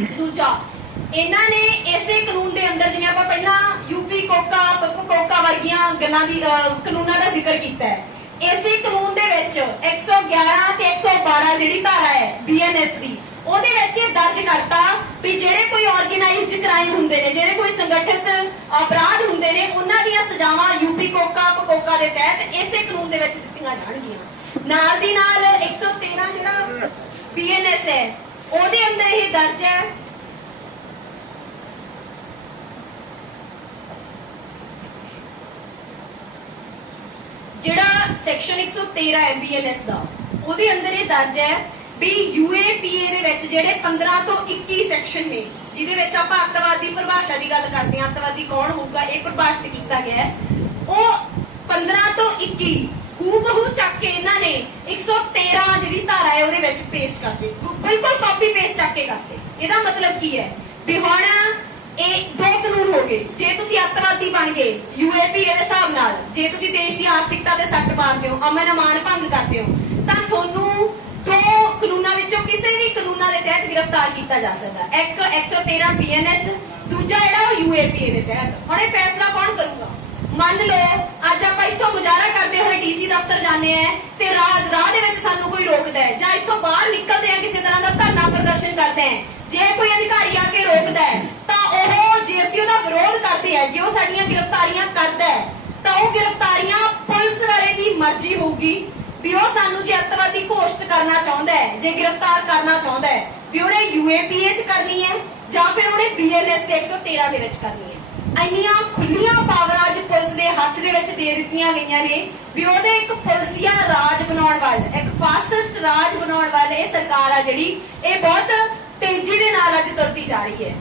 ਦੂਜਾ, ਇਹਨਾਂ ਨੇ ਇਸੇ ਕਾਨੂੰਨ ਦੇ ਅੰਦਰ ਜਿਵੇਂ ਆਪਾਂ ਪਹਿਲਾਂ ਯੂਪੀ ਕੋਕਾ, ਪੱਪੂ ਕੋਕਾ ਵਰਗੀਆਂ ਗੱਲਾਂ ਦੀ ਕਾਨੂੰਨਾਂ ਦਾ ਜ਼ਿਕਰ ਕੀਤਾ ਹੈ। ਇਸੇ ਕਾਨੂੰਨ ਦੇ ਵਿੱਚ 111 ਤੇ 112 ਜਿਹੜੀ ਧਾਰਾ ਹੈ ਬੀਐਨਐਸ ਦੀ, ਉਹਦੇ ਵਿੱਚ ਇਹ ਦਰਜ ਕਰਤਾ ਵੀ ਜਿਹੜੇ ਕੋਈ ਆਰਗੇਨਾਈਜ਼ਡ ਕ੍ਰਾਈਮ ਹੁੰਦੇ ਨੇ, ਜਿਹੜੇ ਕੋਈ ਸੰਗਠਿਤ ਅਪਰਾਧ ਹੁੰਦੇ ਨੇ, ਉਹਨਾਂ ਦੀਆਂ ਸਜ਼ਾਵਾਂ ਯੂਪੀ ਕੋਕਾ ਪਕੋਕਾ ਦੇ ਤਹਿਤ ਇਸੇ ਕਾਨੂੰਨ ਦੇ ਵਿੱਚ ਦਿੱਤੀਆਂ ਜਾਣਗੀਆਂ। ਨਾਲ ਦੀ ਨਾਲ 113 ਜਿਹੜਾ ਬੀਐਨਐਸ ਹੈ ਉਹਦੇ ਅੰਦਰ ਇਹ ਦਰਜ ਹੈ। ਜਿਹੜਾ ਸੈਕਸ਼ਨ 113 ਹੈ ਦਾ, ਉਹਦੇ ਅੰਦਰ ਇਹ ਦਰਜ ਹੈ ਵੀ ਯੂਏਪੀਏ ਦੇ ਵਿੱਚ ਜਿਹੜੇ 15 ਤੋਂ 21 ਸੈਕਸ਼ਨ ਨੇ, ਜਿਹਦੇ ਵਿੱਚ ਆਪਾਂ ਅੱਤਵਾਦੀ ਪਰਿਭਾਸ਼ਾ ਦੀ ਗੱਲ ਕਰਦੇ ਹਾਂ, ਅੱਤਵਾਦੀ ਕੌਣ ਹੋਊਗਾ, ਇਹ ਪਰਿਭਾਸ਼ਿਤ ਕੀਤਾ ਗਿਆ ਹੈ। ਉਹ 15 ਤੋਂ 21 ਹੂਬਹੂ ਚੱਕ ਕੇ ਇਹਨਾਂ ਨੇ 113 ਜਿਹੜੀ ਧਾਰਾ ਹੈ ਉਹਦੇ ਵਿੱਚ ਪੇਸਟ ਕਰਤੇ ਬਿਲਕੁਲ ਕਾਪੀ ਪੇਸਟ ਚੱਕ ਕੇ ਕਰਤੇ। ਇਹਦਾ ਮਤਲਬ ਕੀ ਹੈ? ਵੀ ਹੁਣ ਇਹ ਦੋ ਕਾਨੂੰਨ ਹੋ ਗਏ। ਜੇ ਤੁਸੀਂ ਅੱਤਵਾਦੀ ਬਣ ਗਏ ਯੂਏਪੀ ਦੇ ਹਿਸਾਬ ਨਾਲ, ਜੇ ਤੁਸੀਂ ਦੇਸ਼ ਦੀ ਆਰਥਿਕਤਾ ਤੇ ਸੱਟ ਮਾਰਦੇ ਹੋ, ਅਮਨ ਅਮਾਨ ਭੰਗ ਕਰਦੇ ਹੋ, ਤਾਂ ਤੁਹਾਨੂੰ ਦੋ ਕਾਨੂੰਨਾਂ ਵਿੱਚੋਂ ਕਿਸੇ ਵੀ ਕਾਨੂੰਨਾਂ ਦੇ ਤਹਿਤ ਗ੍ਰਿਫਤਾਰ ਕੀਤਾ ਜਾ ਸਕਦਾ। ਹੈ। ਇੱਕ 113 ਬੀਐਨਐਸ ਦੂਜਾ ਜਿਹੜਾ ਉਹ ਯੂਏਪੀ ਦੇ ਤਹਿਤ। ਹੁਣ ਇਹ ਫੈਸਲਾ ਕੌਣ ਕਰੂਗਾ? ਮੰਨ ਲਓ ਅੱਜ ਆਪਾਂ ਇੱਥੋਂ ਮੁਜ਼ਾਹਰਾ ਕਰਦੇ ਹੋਏ ਡੀਸੀ ਦਫ਼ਤਰ ਜਾਂਦੇ ਆ ਤੇ ਰਾਹ ਰਾਹ ਦੇ ਵਿੱਚ ਸਾਨੂੰ ਕੋਈ ਰੋਕਦਾ ਹੈ। ਜਾਂ ਇੱਥੋਂ ਬਾਹਰ ਨਿਕਲਦੇ ਆ ਕਿਸੇ ਤਰ੍ਹਾਂ ਦਾ ਧਰਨਾ ਪ੍ਰਦਰਸ਼ਨ ਕਰਦੇ ਆ ਜੇ ਕੋਈ ਅਧਿਕਾਰੀ ਆ ਕੇ ਰੋਕਦਾ ਹੈ, ਤਾਂ ਉਹ ਜੇ ਅਸੀਂ ਉਹਦਾ ਵਿਰੋਧ ਕਰਦੇ ਆ ਜੇ ਉਹ ਸਾਡੀਆਂ ਗ੍ਰਿਫਤਾਰੀਆਂ ਕਰਦਾ ਹੈ, ਤਾਂ ਉਹ ਗ੍ਰਿਫਤਾਰੀਆਂ ਪੁਲਿਸ ਵਾਲੇ ਦੀ ਮਰਜ਼ੀ ਹੋਊਗੀ। ਵੀ ਉਹ ਸਾਨੂੰ ਜੇ ਅੱਤਵਾਦੀ ਘੋਸ਼ਿਤ ਕਰਨਾ ਚਾਹੁੰਦਾ ਹੈ, ਜੇ ਗ੍ਰਿਫਤਾਰ ਕਰਨਾ ਚਾਹੁੰਦਾ ਹੈ, ਵੀ ਉਹਨੇ ਯੂਏਪੀਏ ਚ ਕਰਨੀ ਹੈ ਜਾਂ ਫਿਰ ਉਹਨੇ ਬੀਐਨਐਸ ਤੇ 113 ਦੇ ਵਿੱਚ ਕਰਨੀ ਹੈ। ਇੰਨੀਆਂ ਖੁੱਲੀਆਂ ਪਾਵਰਾਂ ਅੱਜ ਪੁਲਿਸ ਦੇ ਹੱਥ ਦੇ ਵਿੱਚ ਦੇ ਦਿੱਤੀਆਂ ਗਈਆਂ ਨੇ ਵੀ ਉਹਦੇ ਇੱਕ ਪੁਲਸੀਆ ਰਾਜ ਬਣਾਉਣ ਵੱਲ ਇੱਕ ਫਾਸਿਸਟ ਰਾਜ ਬਣਾਉਣ ਵੱਲ ਇਹ ਸਰਕਾਰ ਆ ਜਿਹੜੀ, ਇਹ ਬਹੁਤ ਤੇਜ਼ੀ ਦੇ ਨਾਲ ਅੱਜ ਤੁਰਦੀ ਜਾ ਰਹੀ ਹੈ।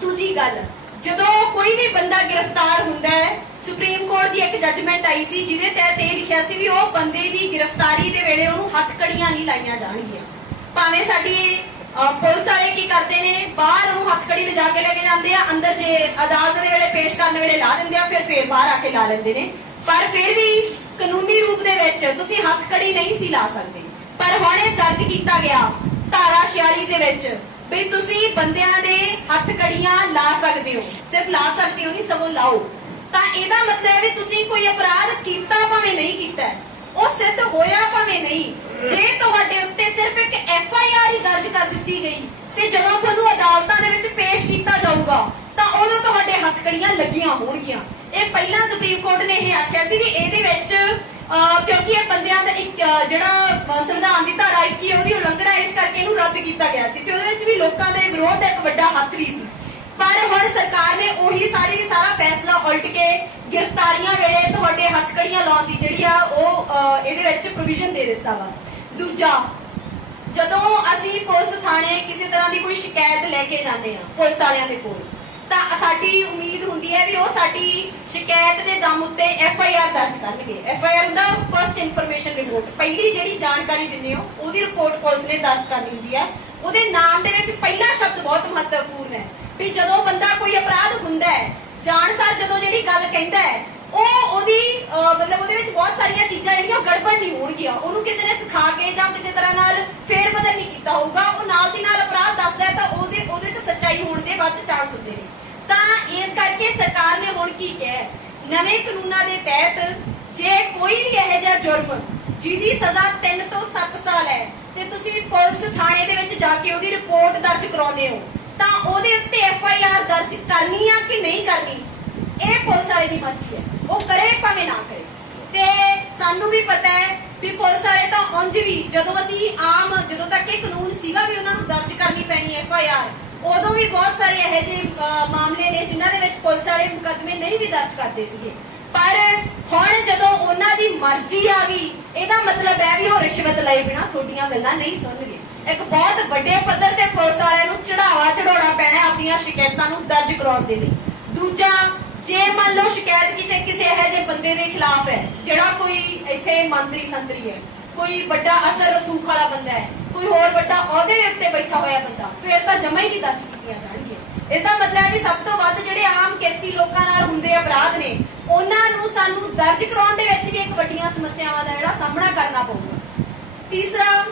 ਦੂਜੀ ਗੱਲ, ਜਦੋਂ ਕੋਈ ਵੀ ਬੰਦਾ ਗ੍ਰਿਫਤਾਰ ਹੁੰਦਾ ਹੈ, ਸੁਪਰੀਮ ਕੋਰਟ ਦੀ ਇੱਕ ਜੱਜਮੈਂਟ ਆਈ ਸੀ, ਜਿਹਦੇ ਤਹਿਤ ਇਹ ਲਿਖਿਆ ਸੀ ਵੀ ਉਹ ਬੰਦੇ ਦੀ ਗ੍ਰਿਫਤਾਰੀ ਦੇ ਵੇਲੇ ਉਹਨੂੰ ਹੱਥਕੜੀਆਂ ਨਹੀਂ ਲਾਈਆਂ ਜਾਣਗੀਆਂ। ਭਾਵੇਂ ਸਾਡੀ ਪੁਲਿਸ ਵਾਲੇ ਕੀ ਕਰਦੇ ਨੇ? ਬਾਹਰ ਉਹਨੂੰ ਹੱਥਕੜੀ ਲਿਜਾ ਕੇ ਲੈ ਕੇ ਜਾਂਦੇ ਆ, ਅੰਦਰ ਜੇ ਅਦਾਲਤ ਦੇ ਵੇਲੇ ਪੇਸ਼ ਕਰਨ ਵੇਲੇ ਲਾ ਦਿੰਦੇ ਆ, ਫਿਰ ਫੇਰ ਬਾਹਰ ਆ ਕੇ ਲਾ ਲੈਂਦੇ ਨੇ। ਪਰ ਫਿਰ ਵੀ ਕਾਨੂੰਨੀ ਰੂਪ ਦੇ ਵਿੱਚ ਤੁਸੀਂ ਹੱਥਕੜੀ ਨਹੀਂ ਸੀ ਲਾ ਸਕਦੇ। ਪਰ ਹੁਣ ਇਹ ਦਰਜ ਕੀਤਾ ਗਿਆ ਧਾਰਾ 46 ਦੇ ਵਿੱਚ ਵੀ ਤੁਸੀਂ ਬੰਦਿਆਂ ਦੇ ਹੱਥ ਕੜੀਆਂ ਲਾ ਸਕਦੇ ਹੋ। ਸਿਰਫ ਲਾ ਸਕਦੇ ਹੋ, ਨਹੀਂ, ਸਗੋਂ ਲਾਓ। ਤਾਂ ਇਹਦਾ ਮਤਲਬ ਹੈ ਵੀ ਤੁਸੀਂ ਕੋਈ ਅਪਰਾਧ ਕੀਤਾ ਭਾਵੇਂ ਨਹੀਂ ਕੀਤਾ ਉਹ ਸਿੱਧ ਹੋਇਆ ਭਾਵੇਂ ਨਹੀਂ ਜੇ ਤੁਹਾਡੇ ਉੱਤੇ ਸਿਰਫ ਇੱਕ ਐਫ ਆਈ ਆਰ ਹੀ ਦਰਜ ਕਰ ਦਿੱਤੀ ਗਈ ਤੇ ਜਦੋਂ ਤੁਹਾਨੂੰ ਅਦਾਲਤਾਂ ਦੇ ਵਿੱਚ ਪੇਸ਼ ਕੀਤਾ ਜਾਊਗਾ, ਤਾਂ ਉਦੋਂ ਤੁਹਾਡੇ ਹੱਥ ਲੱਗੀਆਂ ਹੋਣਗੀਆਂ। ਇਹ ਪਹਿਲਾਂ ਸੁਪਰੀਮ ਕੋਰਟ ਨੇ ਇਹ ਆਖਿਆ ਸੀ ਵੀ ਇਹਦੇ ਵਿੱਚ ਕਿਉਂਕਿ ਇਹ ਬੰਦਿਆਂ ਦਾ ਇੱਕ ਜਿਹੜਾ ਸੰਵਿਧਾਨ ਦੀ ਧਾਰਾ 21 ਉਹਦੀ ਉਲੰਘਣਾ ਇਸ ਕਰਕੇ ਇਹਨੂੰ ਰੱਦ ਕੀਤਾ ਗਿਆ ਸੀ ਤੇ ਉਹਦੇ ਵਿੱਚ ਵੀ ਲੋਕਾਂ ਦੇ ਵਿਰੋਧ ਦਾ ਇੱਕ ਵੱਡਾ ਹੱਥ ਵੀ ਸੀ। ਪਰ ਹੁਣ ਸਰਕਾਰ ਨੇ ਉਹੀ ਸਾਰੀ ਸਾਰਾ ਫੈਸਲਾ ਉਲਟ ਕੇ ਗ੍ਰਿਫਤਾਰੀਆਂ ਵੇਲੇ ਤੁਹਾਡੇ ਹੱਥਕੜੀਆਂ ਲਾਉਣ ਦੀ ਜਿਹੜੀ ਆ, ਉਹ ਇਹਦੇ ਵਿੱਚ ਪ੍ਰੋਵੀਜ਼ਨ ਦੇ ਦਿੱਤਾ ਵਾ। ਦੂਜਾ, ਜਦੋਂ ਅਸੀਂ ਪੁਲਿਸ ਥਾਣੇ ਕਿਸੇ ਤਰ੍ਹਾਂ ਦੀ ਕੋਈ ਸ਼ਿਕਾਇਤ ਲੈ ਕੇ ਜਾਂਦੇ ਆ ਪੁਲਿਸ ਵਾਲਿਆਂ ਦੇ ਕੋਲ, ਤਾਂ ਸਾਡੀ ਉਮੀਦ ਹੁੰਦੀ ਹੈ ਵੀ ਉਹ ਸਾਡੀ ਸ਼ਿਕਾਇਤ ਦੇ ਦਮ ਉੱਤੇ ਐਫ ਆਈ ਆਰ ਦਰਜ ਕਰਨਗੇ। ਐਫ ਆਈ ਆਰ ਹੁੰਦਾ ਫਰਸਟ ਇਨਫੋਰਮੇਸ਼ਨ ਰਿਪੋਰਟ ਪਹਿਲੀ ਜਿਹੜੀ ਜਾਣਕਾਰੀ ਦਿੰਦੇ ਹੋ, ਉਹਦੀ ਰਿਪੋਰਟ ਪੁਲਿਸ ਨੇ ਦਰਜ ਕਰਨੀ ਹੁੰਦੀ ਹੈ। ਉਹਦੇ ਨਾਮ ਦੇ ਵਿੱਚ ਪਹਿਲਾ ਸ਼ਬਦ ਬਹੁਤ ਮਹੱਤਵਪੂਰਨ ਹੈ। ਵੀ ਜਦੋਂ ਬੰਦਾ ਕੋਈ ਅਪਰਾਧ ਹੁੰਦਾ ਹੈ, ਜਾਣਸਾਰ ਜਦੋਂ ਜਿਹੜੀ ਗੱਲ ਕਹਿੰਦਾ ਹੈ ਉਹ ਉਹਦੀ ਮਤਲਬ ਉਹਦੇ ਵਿੱਚ ਬਹੁਤ ਸਾਰੀਆਂ ਚੀਜ਼ਾਂ ਜਿਹੜੀਆਂ ਗੜਬੜ ਨਹੀਂ ਹੋਣਗੀਆਂ। ਉਹਨੂੰ ਕਿਸੇ ਨੇ ਸਿਖਾ ਕੇ ਜਾਂ ਕਿਸੇ ਤਰ੍ਹਾਂ ਨਾਲ ਫੇਰ ਬਦਲ ਨਹੀਂ ਕੀਤਾ ਹੋਊਗਾ। ਉਹ ਨਾਲ ਦੀ ਨਾਲ ਅਪਰਾਧ ਦੱਸਦਾ ਹੈ ਤਾਂ ਉਹਦੇ ਉਹਦੇ ਵਿੱਚ ਸੱਚਾਈ ਹੋਣ ਦੇ ਵੱਧ ਚਾਂਸ ਹੁੰਦੇ ਨੇ। ਤਾਂ ਇਸ ਕਰਕੇ ਸਰਕਾਰ ਨੇ ਹੁਣ ਕੀ ਕਿਹਾ ਨਵੇਂ ਕਾਨੂੰਨਾਂ ਦੇ ਤਹਿਤ ਜੇ ਕੋਈ ਵੀ ਇਹੋ ਜਿਹਾ ਜੁਰਮ ਜਿਹਦੀ ਸਜ਼ਾ 3 ਤੋਂ 7 ਸਾਲ ਹੈ ਤੇ ਤੁਸੀਂ ਪੁਲਿਸ ਥਾਣੇ ਦੇ ਵਿੱਚ ਜਾ ਕੇ ਉਹਦੀ ਰਿਪੋਰਟ ਦਰਜ ਕਰਾਉਂਦੇ ਹੋ, ਤਾਂ ਉਹਦੇ ਉੱਤੇ ਐਫ ਆਈ ਆਰ ਦਰਜ ਕਰਨੀ ਆ ਕਿ ਨਹੀਂ ਕਰਨੀ? ਪੁਲਿਸ ਵਾਲੇ ਦੀ ਮਰਜ਼ੀ ਹੈ। ਉਹ ਕਰੇ ਭਾਵੇਂ ਨਾ ਕਰੇ। ਤੇ ਸਾਨੂੰ ਵੀ ਪਤਾ ਹੈ ਵੀ ਪੁਲਿਸ ਵਾਲੇ ਤਾਂ ਉਂਝ ਵੀ ਜਦੋਂ ਅਸੀਂ ਆਮ, ਜਦੋਂ ਤੱਕ ਇਹ ਕਾਨੂੰਨ ਸੀਗਾ ਵੀ ਉਹਨਾਂ ਨੂੰ ਦਰਜ ਕਰਨੀ ਪੈਣੀ ਐਫ ਆਈ ਆਰ, ਉਦੋਂ ਵੀ ਬਹੁਤ ਸਾਰੇ ਇਹੋ ਜਿਹੇ ਮਾਮਲੇ ਨੇ ਜਿਨ੍ਹਾਂ ਦੇ ਵਿੱਚ ਪੁਲਿਸ ਵਾਲੇ ਮੁਕੱਦਮੇ ਨਹੀਂ ਵੀ ਦਰਜ ਕਰਦੇ ਸੀਗੇ। ਪਰ ਹੁਣ ਜਦੋਂ ਉਹਨਾਂ ਦੀ ਮਰਜ਼ੀ ਆ ਗਈ, ਇਹਦਾ ਮਤਲਬ ਹੈ ਵੀ ਉਹ ਰਿਸ਼ਵਤ ਲਏ ਬਿਨਾ ਤੁਹਾਡੀਆਂ ਗੱਲਾਂ ਨਹੀਂ ਸੁਣਨਗੇ। ਇੱਕ ਬਹੁਤ ਵੱਡੇ ਪੱਧਰ ਤੇ ਪੁਲਿਸ ਵਾਲਿਆਂ ਨੂੰ ਚੜਾਵਾ ਚੜਾਉਣਾ ਪੈਣਾ ਹੈ ਆਪਣੀਆਂ ਸ਼ਿਕਾਇਤਾਂ ਨੂੰ ਦਰਜ ਕਰਾਉਣ ਦੇ ਲਈ। ਦੂਜਾ ਜੇ ਮੰਨ ਲਓ ਸ਼ਿਕਾਇਤ ਕਿਸੇ ਕਿਸੇ ਇਹੋ ਜਿਹੇ ਬੰਦੇ ਦੇ ਖਿਲਾਫ ਹੈ, ਜਿਹੜਾ ਕੋਈ ਇੱਥੇ ਮੰਤਰੀ ਸੰਤਰੀ ਹੈ, ਕੋਈ ਵੱਡਾ ਅਸਰ ਰਸੂਖ ਵਾਲਾ ਬੰਦਾ ਹੈ, ਕੋਈ ਹੋਰ ਵੱਡਾ ਅਹੁਦੇ ਦੇ ਉੱਤੇ ਬੈਠਾ ਹੋਇਆ ਬੰਦਾ, ਫਿਰ ਤਾਂ ਜਮਾ ਹੀ ਨਹੀਂ ਦਰਜ ਕੀਤੀਆਂ ਜਾਣਗੀਆਂ। ਇਹਦਾ ਮਤਲਬ ਹੈ ਕਿ ਸਭ ਤੋਂ ਵੱਧ ਜਿਹੜੇ ਆਮ ਕਿਰਤੀ ਲੋਕਾਂ ਨਾਲ ਹੁੰਦੇ ਅਪਰਾਧ ਨੇ, ਉਹਨਾਂ ਨੂੰ ਸਾਨੂੰ ਦਰਜ ਕਰਾਉਣ ਦੇ ਵਿੱਚ ਵੀ ਇੱਕ ਵੱਡੀਆਂ ਸਮੱਸਿਆਵਾਂ ਦਾ ਜਿਹੜਾ ਸਾਹਮਣਾ ਕਰਨਾ ਪਊਗਾ। ਤੀਸਰਾ,